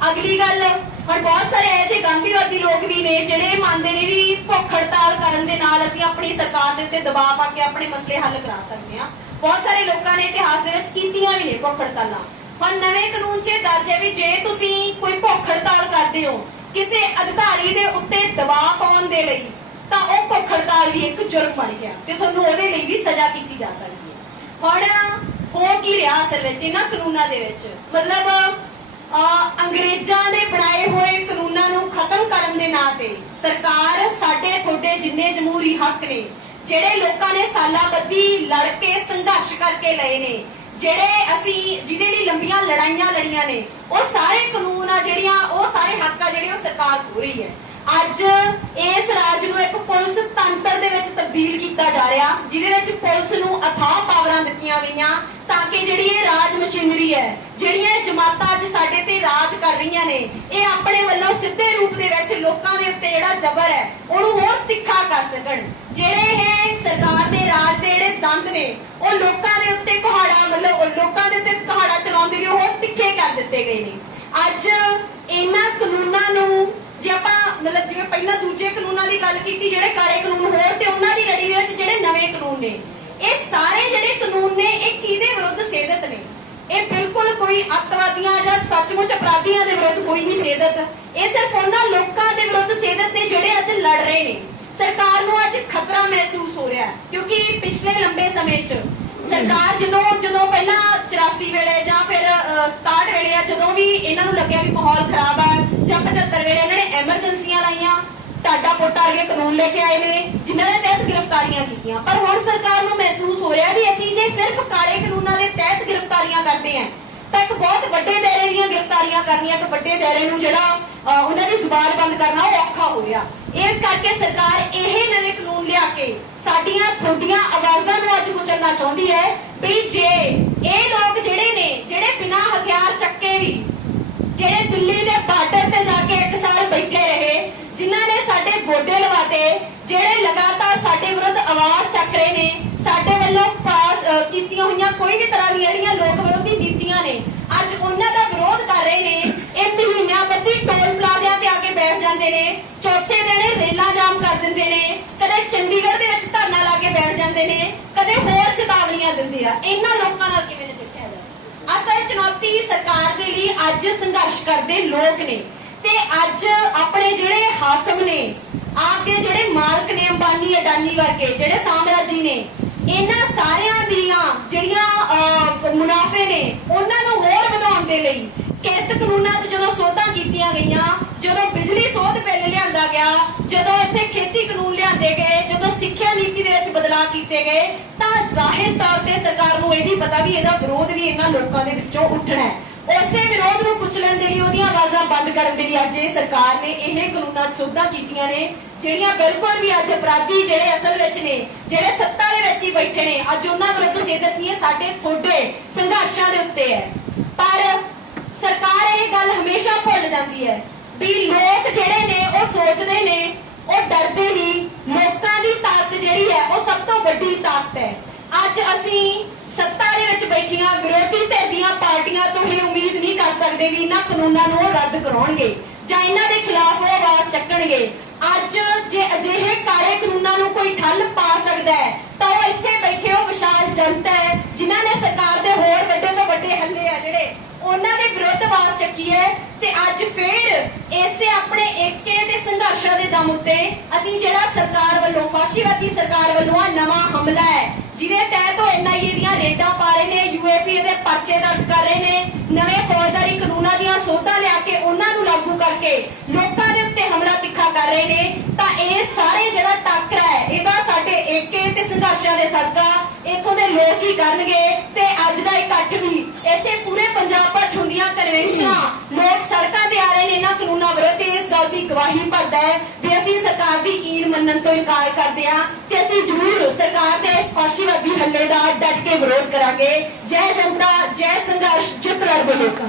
ਅਗਲੀ ਗੱਲ, ਹੁਣ ਬਹੁਤ ਸਾਰੇ ਇਹੋ ਜਿਹੇ ਗਾਂਧੀਵਾਦੀ ਲੋਕ ਵੀ ਨੇ ਜਿਹੜੇ ਮੰਨਦੇ ਨੇ ਵੀ ਭੁੱਖ ਹੜਤਾਲ ਕਰਨ ਦੇ ਨਾਲ ਅਸੀਂ ਆਪਣੀ ਸਰਕਾਰ ਦੇ ਉੱਤੇ ਦਬਾਅ ਪਾ ਕੇ ਆਪਣੇ ਮਸਲੇ ਹੱਲ ਕਰਾ ਸਕਦੇ ਹਾਂ। ਬਹੁਤ ਸਾਰੇ ਲੋਕਾਂ ਨੇ ਇਤਿਹਾਸ ਦੇ ਵਿੱਚ ਕੀਤੀਆਂ ਵੀ ਨੇ ਭੁੱਖ ਹੜਤਾਲਾਂ। ਹੁਣ ਨਵੇਂ ਕਾਨੂੰਨ 'ਚ ਦਰਜ ਹੈ ਵੀ ਜੇ ਤੁਸੀਂ ਕੋਈ ਭੁੱਖ ਹੜਤਾਲ ਕਰਦੇ ਹੋ, ਕਿਸੇ ਅਧਿਕਾਰੀ ਦੇ ਉੱਤੇ ਦਬਾਅ ਪਾਉਣ ਦੇ ਲਈ, ਤਾਂ ਉਹ ਭੁੱਖ ਹੜਤਾਲ ਵੀ ਇੱਕ ਜੁਰਮ ਬਣ ਗਿਆ ਤੇ ਤੁਹਾਨੂੰ ਉਹਦੇ ਲਈ ਵੀ ਸਜ਼ਾ ਕੀਤੀ ਜਾ ਸਕਦੀ ਹੈ। ਹੁਣ ਹੋ ਕੀ ਰਿਹਾ ਅਸਲ ਵਿੱਚ ਇਹਨਾਂ ਕਾਨੂੰਨਾਂ ਦੇ ਵਿੱਚ? ਮਤਲਬ ਅੰਗਰੇਜ਼ਾਂ ਦੇ ਬਣਾਏ ਹੋਏ ਕਾਨੂੰਨਾਂ ਨੂੰ ਖਤਮ ਕਰਨ ਦੇ ਨਾਂ ਤੇ ਸਰਕਾਰ ਸਾਡੇ, ਤੁਹਾਡੇ ਜਿੰਨੇ ਜਮਹੂਰੀ ਹੱਕ ਨੇ, ਜਿਹੜੇ ਲੋਕਾਂ ਨੇ ਸਾਲਾਂ ਬੱਧੀ ਲੜ ਕੇ ਸੰਘਰਸ਼ ਕਰਕੇ ਲਏ ਨੇ, ਜਿਹੜੇ ਅਸੀਂ, ਜਿਹਦੇ ਲਈ ਲੰਬੀਆਂ ਲੜਾਈਆਂ ਲੜੀਆਂ ਨੇ, ਉਹ ਸਾਰੇ ਕਾਨੂੰਨ ਆ ਜਿਹੜੀਆਂ, ਉਹ ਸਾਰੇ ਹੱਕ ਆ ਜਿਹੜੇ ਉਹ ਸਰਕਾਰ ਖੋ ਰਹੀ ਹੈ। ਅੱਜ ਇਸ ਰਾਜ ਨੂੰ ਇੱਕ ਪੁਲਿਸ ਤੰਤਰ ਦੇ ਵਿੱਚ ਤਬਦੀਲ ਕੀਤਾ ਜਾ ਰਿਹਾ, ਜਿਹਦੇ ਵਿੱਚ ਪੁਲਿਸ ਨੂੰ ਅਥਾਹ ਪਾਵਰਾਂ ਦਿੱਤੀਆਂ ਗਈਆਂ ਤਾਂ ਕਿ ਜਿਹੜੀ ਇਹ ਰਾਜ ਮਸ਼ੀਨਰੀ ਹੈ, ਜਿਹੜੀਆਂ ਜਮਾਤਾਂ ਅੱਜ ਸਾਡੇ ਤੇ ਰਾਜ ਕਰ ਰਹੀਆਂ ਨੇ, ਇਹ ਆਪਣੇ ਵੱਲੋਂ ਸਿੱਧੇ ਰੂਪ ਦੇ ਵਿੱਚ ਲੋਕਾਂ ਦੇ ਉੱਤੇ ਜਿਹੜਾ ਜ਼ਬਰ ਹੈ, ਉਹਨੂੰ ਹੋਰ ਤਿੱਖਾ ਕਰ ਸਕਣ। ਜਿਹੜੇ ਇਹ ਸਰਕਾਰ ਦੇ ਰਾਜ ਦੇ ਜਿਹੜੇ ਦੰਦ ਨੇ, ਉਹ ਲੋਕਾਂ ਦੇ ਉੱਤੇ ਪਹਾੜਾ ਮਤਲਬ ਲੋਕਾਂ ਦੇ ਉੱਤੇ ਪਹਾੜਾ ਚਲਾਉਣ ਦੇ ਲਈ ਹੋਰ ਤਿੱਖੇ ਕਰ ਦਿੱਤੇ ਗਏ ਨੇ। ਅੱਜ ਇਹਨਾਂ ਕਾਨੂੰਨਾਂ ਨੂੰ ਜੇ ਆਪਾਂ ਮਤਲਬ ਜਿਵੇਂ ਪਹਿਲਾਂ ਦੂਜੇ ਕਾਨੂੰਨਾਂ ਦੀ ਗੱਲ ਕੀਤੀ ਜਿਹੜੇ ਕਾਲੇ ਕਾਨੂੰਨ ਹੋਰ ਤੇ ਉਹਨਾਂ ਦੀ ਲੜੀ ਦੇ ਵਿੱਚ ਜਿਹੜੇ ਨਵੇਂ ਕਾਨੂੰਨ ਨੇ। ਇਹ ਸਾਰੇ ਜਿਹੜੇ ਕਾਨੂੰਨ ਨੇ ਇਹ ਕਿਹਦੇ ਵਿਰੁੱਧ ਸੇਧਤ ਨੇ? ਇਹ ਬਿਲਕੁਲ ਕੋਈ ਅੱਤਵਾਦੀਆਂ ਜਾਂ ਸੱਚਮੁੱਚ ਅਪਰਾਧੀਆਂ ਦੇ ਵਿਰੁੱਧ ਕੋਈ ਨਹੀਂ ਸੇਧਤ। ਇਹ ਸਿਰਫ ਉਹਨਾਂ ਲੋਕਾਂ ਦੇ ਵਿਰੁੱਧ ਸੇਧਤ ਨੇ ਜਿਹੜੇ ਅੱਜ ਲੜ ਰਹੇ ਨੇ। ਸਰਕਾਰ ਨੂੰ ਅੱਜ ਖਤਰਾ ਮਹਿਸੂਸ ਹੋ ਰਿਹਾ ਹੈ ਕਿਉਂਕਿ ਪਿਛਲੇ ਲੰਬੇ ਸਮੇਂ 'ਚ ਸਰਕਾਰ ਜਦੋਂ ਜਦੋਂ ਪਹਿਲਾਂ 84 ਵੇਲੇ ਜਾਂ ਫਿਰ ਅਹ, 67 ਵੇਲੇ ਆ ਜਦੋਂ ਵੀ ਇਹਨਾਂ ਨੂੰ ਲੱਗਿਆ ਵੀ ਮਾਹੌਲ ਖਰਾਬ ਆ ਜਾਂ 75 ਵੇਲੇ ਇਹਨਾਂ ਨੇ ਐਮਰਜੈਂਸੀਆਂ ਲਾਈਆਂ ਟਾਡਾ ਪੋਟਾ ਵਰਗੇ ਕਾਨੂੰਨ ਲੈ ਕੇ ਆਏ ਨੇ, ਜਿਨ੍ਹਾਂ ਦੇ ਤਹਿਤ ਗ੍ਰਿਫਤਾਰੀਆਂ ਕੀਤੀਆਂ। ਪਰ ਹੁਣ ਸਰਕਾਰ ਨੂੰ ਮਹਿਸੂਸ ਹੋ ਰਿਹਾ ਵੀ ਅਸੀਂ ਜੇ ਸਿਰਫ ਕਾਲੇ ਕਾਨੂੰਨਾਂ ਦੇ ਤਹਿਤ ਗ੍ਰਿਫਤਾਰੀਆਂ ਕਰਦੇ ਹਾਂ, ਤਾਂ ਇੱਕ ਬਹੁਤ ਵੱਡੇ ਦਾਇਰੇ ਦੀਆਂ ਗ੍ਰਿਫਤਾਰੀਆਂ ਕਰਨੀਆਂ, ਇੱਕ ਵੱਡੇ ਦਾਇਰੇ ਨੂੰ ਜਿਹੜਾ ਉਹਨਾਂ ਦੀ ਜ਼ੁਬਾਨ ਬੰਦ ਕਰਨਾ ਉਹ ਔਖਾ ਹੋ ਰਿਹਾ ਇਸ ਕਰਕੇ ਸਰਕਾਰ ਇਹ ਨਵੇਂ ਕਾਨੂੰਨ ਲਿਆ ਕੇ ਸਾਡੀਆਂ ਥੋਡੀਆਂ ਆਵਾਜ਼ਾਂ ਨੂੰ ਅੱਜ ਕੁਚਲਣਾ ਚਾਹੁੰਦੀ ਹੈ ਵੀ ਜੇ ਇਹ ਲੋਕ ਜਿਹੜੇ ਨੇ, ਜਿਹੜੇ ਬਿਨਾਂ ਹਥਿਆਰ ਚੱਕੇ ਵੀ, ਜਿਹੜੇ ਦਿੱਲੀ ਦੇ ਬਾਰਡਰ ਤੇ ਜਾ ਕੇ ਇੱਕ ਸਾਲ ਬੈਠੇ ਰਹੇ ਜਿਨ੍ਹਾਂ ਨੇ ਸਾਡੇ ਗੋਡੇ ਲਵਾਤੇ, ਜਿਹੜੇ ਲਗਾਤਾਰ ਸਾਡੇ ਵਿਰੁੱਧ ਆਵਾਜ਼ ਚੱਕ ਰਹੇ ਨੇ, ਸਾਡੇ ਵੱਲੋਂ ਪਾਸ ਕੀਤੀਆਂ ਹੋਈਆਂ ਕੋਈ ਵੀ ਤਰ੍ਹਾਂ ਦੀਆਂ ਜਿਹੜੀਆਂ ਲੋਕ ਵਿਰੋਧੀ ਨੀਤੀਆਂ ਨੇ, ਅੱਜ ਉਹਨਾਂ ਦਾ ਵਿਰੋਧ ਕਰ ਰਹੇ ਨੇ, ਇਹ ਮਹੀਨਿਆਂ ਬੱਧੀ ਟੋਲ ਪਲਾਜ਼ਿਆਂ ਤੇ ਆ ਕੇ ਬੈਠ ਜਾਂਦੇ ਨੇ, ਚੌਥੇ ਦਿਨ ਰੇਲਾਂ ਜਾਮ ਕਰ ਦਿੰਦੇ ਨੇ, ਕਦੇ ਚੰਡੀਗੜ੍ਹ ਦੇ ਵਿੱਚ ਧਰਨਾ ਲਾ ਕੇ ਬੈਠ ਜਾਂਦੇ ਨੇ, ਕਦੇ ਹੋਰ ਚੇਤਾਵਨੀਆਂ ਦਿੰਦੇ ਆ। ਇਹਨਾਂ ਲੋਕਾਂ ਨਾਲ ਕਿਵੇਂ ਨਜਿੱਠਿਆ ਜਾਵੇ? ਅਸਲ ਚੁਣੌਤੀ ਸਰਕਾਰ ਦੇ ਲਈ ਅੱਜ ਸੰਘਰਸ਼ ਕਰਦੇ ਲੋਕ ਨੇ। ਤੇ ਅੱਜ ਆਪਣੇ ਜਿਹੜੇ ਹਾਕਮ ਨੇ ਆਪਦੇ ਜਿਹੜੇ ਮਾਲਕ ਨੇ ਅੰਬਾਨੀ ਅਡਾਨੀ ਵਰਗੇ, ਜਿਹੜੇ ਸਾਮਰਾਜੀ ਨੇ, ਇਹਨਾਂ ਸਾਰਿਆਂ ਦੀਆਂ ਜਿਹੜੀਆਂ ਮੁਨਾਫੇ ਨੇ, ਉਹਨਾਂ ਨੂੰ ਹੋਰ ਵਧਾਉਣ ਦੇ ਲਈ ਕਿਰਤ ਕਾਨੂੰਨਾਂ 'ਚ ਜਦੋਂ ਸੋਧਾਂ ਕੀਤੀਆਂ ਗਈਆਂ, ਜਦੋਂ ਬਿਜਲੀ ਸੋਧ ਬਿੱਲ ਲਿਆਂਦਾ ਗਿਆ, ਜਦੋਂ ਇੱਥੇ ਖੇਤੀ ਕਾਨੂੰਨ ਲਿਆਂਦੇ ਗਏ, ਜਦੋਂ ਸਿੱਖਿਆ ਨੀਤੀ ਦੇ ਵਿੱਚ ਬਦਲਾਅ ਕੀਤੇ ਗਏ, ਤਾਂ ਜ਼ਾਹਿਰ ਤੌਰ ਤੇ ਸਰਕਾਰ ਨੂੰ ਇਹ ਵੀ ਪਤਾ ਵੀ ਇਹਦਾ ਵਿਰੋਧ ਵੀ ਇਹਨਾਂ ਲੋਕਾਂ ਦੇ ਵਿੱਚੋਂ ਉੱਠਣਾ ਹੈ। ਉਸੇ ਵਿਰੋਧ ਨੂੰ ਕੁਚਲਣ ਦੇ ਲਈ ਉਹਦੀਆਂ ਆਵਾਜ਼ਾਂ ਬੰਦ ਕਰਨ ਦੇ ਲਈ ਅੱਜ ਇਹ ਸਰਕਾਰ ਨੇ ਇਹ ਕਾਨੂੰਨਾਂ 'ਚ ਕੀਤੀਆਂ ਨੇ, ਜਿਹੜੀਆਂ ਬਿਲਕੁਲ ਵੀ ਅੱਜ ਅਪਰਾਧੀ ਜਿਹੜੇ ਅਸਲ ਵਿੱਚ ਨੇ, ਜਿਹੜੇ ਸੱਤਾ ਦੇ ਵਿੱਚ ਹੀ ਬੈਠੇ ਨੇ, ਅੱਜ ਉਹਨਾਂ ਵਿਰੁੱਧ ਸੇਧਤ ਨਹੀਂ ਹੈ ਸਾਡੇ ਥੋੜੇ ਸੰਘਰਸ਼ਾਂ ਦੇ ਉੱਤੇ ਹੈ। ਪਰ ਸਰਕਾਰ ਇਹ ਗੱਲ ਹਮੇਸ਼ਾ ਭੁੱਲ ਜਾਂਦੀ ਹੈ ਵੀ ਲੋਕ ਜਿਹੜੇ ਨੇ, ਉਹ ਸੋਚਦੇ ਨੇ, ਉਹ ਡਰਦੇ ਨਹੀਂ। ਲੋਕਾਂ ਦੀ ਤਾਕਤ ਜਿਹੜੀ ਹੈ, ਉਹ ਸਭ ਤੋਂ ਵੱਡੀ ਤਾਕਤ ਹੈ। ਅੱਜ ਅਸੀਂ ਸੱਤਾ ਦੇ ਵਿੱਚ ਬੈਠੀਆਂ, ਵਿਰੋਧੀ ਧਿਰ ਦੀਆਂ ਪਾਰਟੀਆਂ ਨਹੀਂ ਵੀ ਇਹਨਾਂ ਕਾਨੂੰਨਾਂ ਨੂੰ ਰੱਦ ਕਰਾਉਣਗੇ ਜਾਂ ਇਹਨਾਂ ਦੇ ਖਿਲਾਫ ਉਹ ਆਵਾਜ਼ ਚੱਕਣਗੇ। ਅੱਜ ਜੇ ਅਜਿਹੇ ਕਾਲੇ ਕਾਨੂੰਨਾਂ ਨੂੰ ਕੋਈ ਠੱਲ ਪਾ ਸਕਦਾ ਹੈ, ਤਾਂ ਉਹ ਇੱਥੇ ਬੈਠੇ ਉਹ ਵਿਸ਼ਾਲ ਜਨਤਾ ਹੈ, ਜਿਨ੍ਹਾਂ ਨੇ ਸਰਕਾਰ ਦੇ ਹੋਰ ਵੱਡੇ ਤੋਂ ਵੱਡੇ ਹੱਲੇ ਆ ਜਿਹੜੇ ਉਹਨਾਂ ਦੇ ਵਿਰੁੱਧ ਆਵਾਜ਼ ਚੱਕੀ ਹੈ ਤੇ ਅੱਜ ਫੇਰ ਇਸੇ ਆਪਣੇ ਏਕੇ ਤੇ ਸੰਘਰਸ਼ਾਂ ਦੇ ਦਮ ਉੱਤੇ ਅਸੀਂ ਜਿਹੜਾ ਸਰਕਾਰ ਵੱਲੋਂ, ਫਾਸ਼ੀਵਾਦੀ ਸਰਕਾਰ ਵੱਲੋਂ ਆ ਨਵਾਂ ਹਮਲਾ ਹੈ, ਜਿਹਦੇ ਤਹਿਤ ਉਹ ਐਨਆਈਏ ਦੀਆਂ ਰੇਡਾਂ ਪਾ ਰਹੇ ਨੇ ਯੂਏਪੀ ਦੇ ਪਰਚੇ ਦਰਜ ਕਰ ਰਹੇ ਨੇ ਨਵੇਂ ਫੌਜਦਾਰੀ ਕਾਨੂੰਨਾਂ ਦੀਆਂ ਸੋਧਾਂ ਲਿਆ ਕੇ ਉਹਨਾਂ ਨੂੰ ਲਾਗੂ ਕਰਕੇ ਲੋਕਾਂ ਦੇ ਉੱਤੇ ਹਮਲਾ ਤਿੱਖਾ ਕਰ ਰਹੇ ਨੇ, ਤਾਂ ਇਹ ਸਾਰੇ ਜਿਹੜਾ ਟੱਕਰਾ ਹੈ, ਇਹਦਾ ਸਾਡੇ ਏਕੇ ਤੇ ਸੰਘਰਸ਼ਾਂ ਦੇ ਸਦਕਾ ਇੱਥੋਂ ਦੇ ਲੋਕ ਹੀ ਕਰਨਗੇ ਤੇ ਅੱਜ ਦਾ ਇਕੱਠ ਵੀ। ਇੱਥੇ ਪੂਰੇ ਪੰਜਾਬ ਭਰ ਹੁੰਦੀਆਂ ਕਨਵੈਨਸ਼ਨਾਂ ਲੋਕ ਸੜਕਾਂ ਤੇ ਆ ਰਹੇ ਨੇ, ਇਹਨਾਂ ਕਾਨੂੰਨਾਂ ਵਿਰੁੱਧ ਇਸ ਗੱਲ ਦੀ ਗਵਾਹੀ ਭਰਦਾ ਹੈ ਵੀ ਅਸੀਂ ਸਰਕਾਰ ਦੀ ਈਨ ਮੰਨਣ ਤੋਂ ਇਨਕਾਰ ਕਰਦੇ ਹਾਂ ਤੇ ਅਸੀਂ ਜ਼ਰੂਰ ਸਰਕਾਰ ਦੇ ਇਸ ਫਾਸ਼ੀਵਾਦੀ ਹੱਲੇ ਦਾ ਡਟ ਕੇ ਵਿਰੋਧ ਕਰਾਂਗੇ। ਜੈ ਜਨਤਾ, ਜੈ ਸੰਘਰਸ਼ ਜਿੱਤ ਲੜਦੇ ਲੋਕਾਂ